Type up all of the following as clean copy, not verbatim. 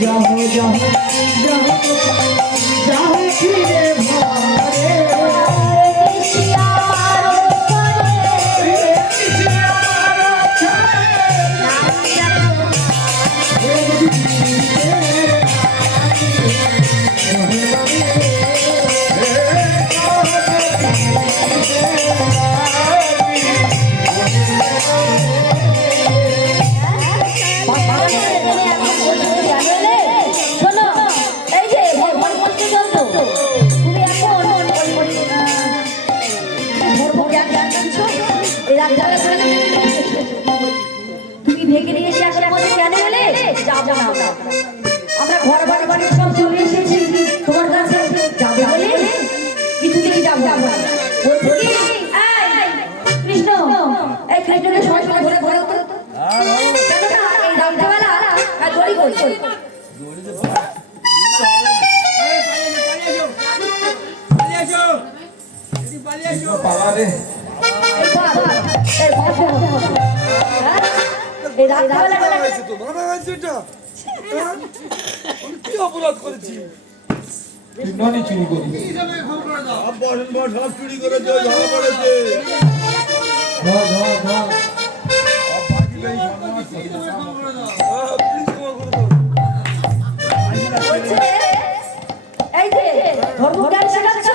যাও যাও যাও যাও ফিরে ঘরে তুমি ভেঙে নিয়ে এসে আসলে আমাদের কেন এলে যাবো না আমরা ঘর বাড়ি বাড়ি সব চলে এসেছি তোমার কাছে যাবে বলে কিছুতেই যাবো বলছি কি কৃষ্ণ এই কৃষ্ণকে সবাই ধরে ধরে কেন না এই রাত্রেবেলা দড়ি করছে কি অপরাধ করেছি? চুরি করি সব চুরি করেছে, ধরা পড়েছে। এই যে ধর্ম জ্ঞান শেখাচ্ছ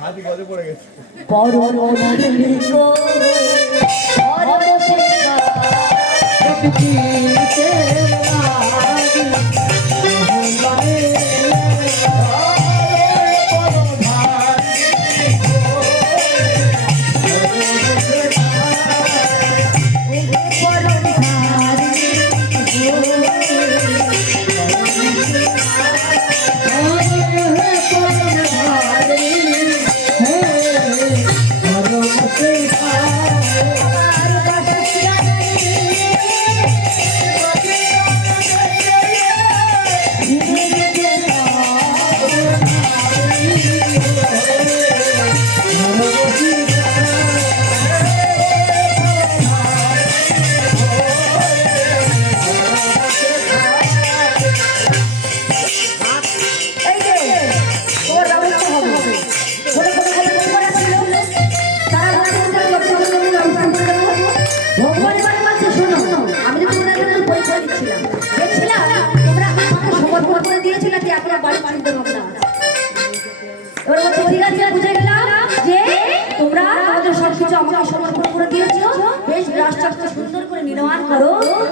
হাতি গজে পড়ে গেছে।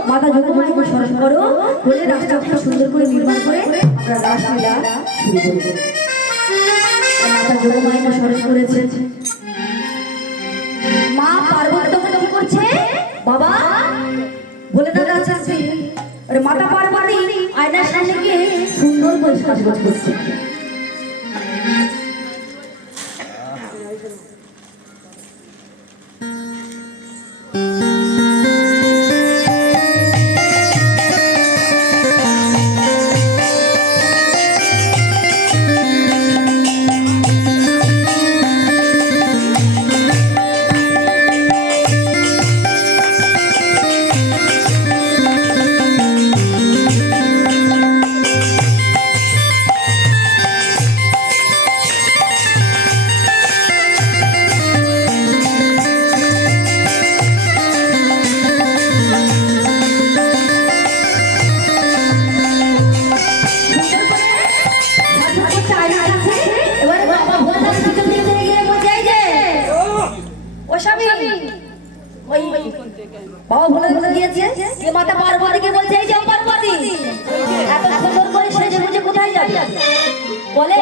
মাতা যোগমায়াকে স্মরণ করো বলে রাস্তাটা সুন্দর করে নির্মাণ করে আমরা রাসলীলা শুরু করব। মাতা যোগমায়াকে স্মরণ করেছে মা পার্বতী তখন কি করছে বাবা বলে দাদা আছে মাতা পার্বতী আয়নার সামনে গিয়ে সুন্দর করে সাজগোজ করছে। বাবা বলে বলে দিয়েছে যে মাতা পার্বতীকে বলছে এই যে পার্বতী এত সুন্দর করে সেজে গুজে কোথায় যাবে বলে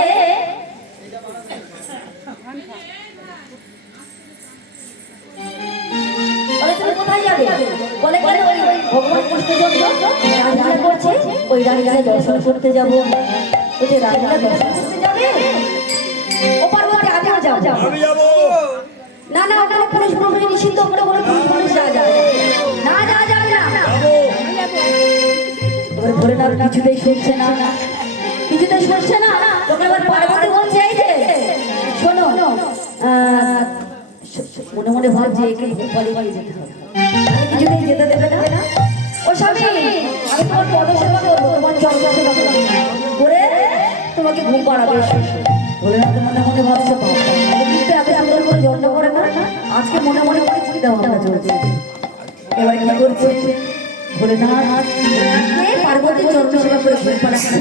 তুমি কোথায় যাবে বলে কেন ওই ভগবান কৃষ্ণচন্দ্র রাজলীলা করছে ওই রাজলীলা দর্শন করতে যাবো ওই যে রাজলীলা দর্শন করতে যাবে ও পার্বতী আগে যাও আমি যাবো না না ওখানে পুরুষ প্রহরী নিষিদ্ধ করে বলে পুরুষ যা যাবে না যা যাবে না এবার বলে না কিছুতেই শুনছে না কিছুতেই শুনছে না তখন এবার পার্বতী বলছে এই যে শোনো মনে মনে ভাবছে একে বাড়ি বাড়ি যেতে হবে কিছুতেই যেতে দেবে না ও স্বামী আমি তোমার পদসেবা করবো, তোমার চর্চা সেবা করবো করে তোমাকে ঘুম পাড়াবে। বলে না মনে মনে ভাবছে কিন্তু এত সুন্দর করে যত্ন করে না, আজকে মনে মনে করে চিন্তা ভাবনা চলছে। এবার কি করছে বলে না পার্বতীর চর্চা সেবা করে ঘুম পাড়াচ্ছে।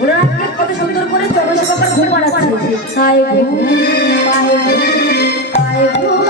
ভোলেনাথকে কত সুন্দর করে চন্দ্রশেখর ঘুম পাড়াচ্ছে। হায় ঘুম পায় পায় ঘুম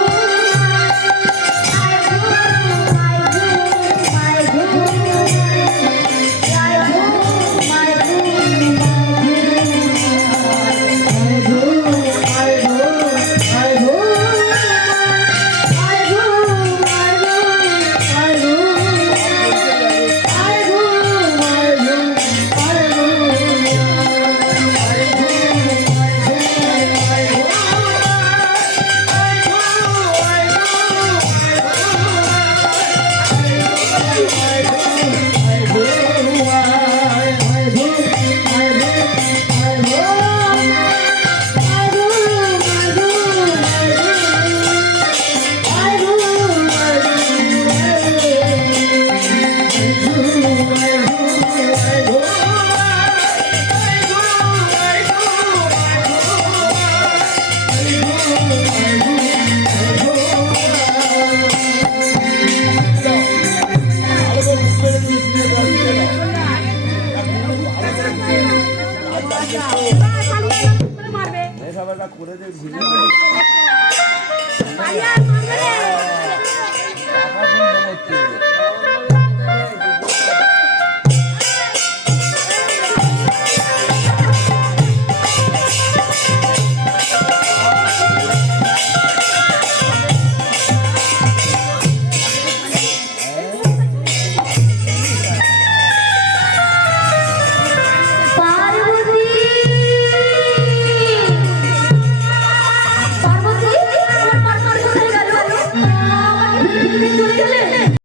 করে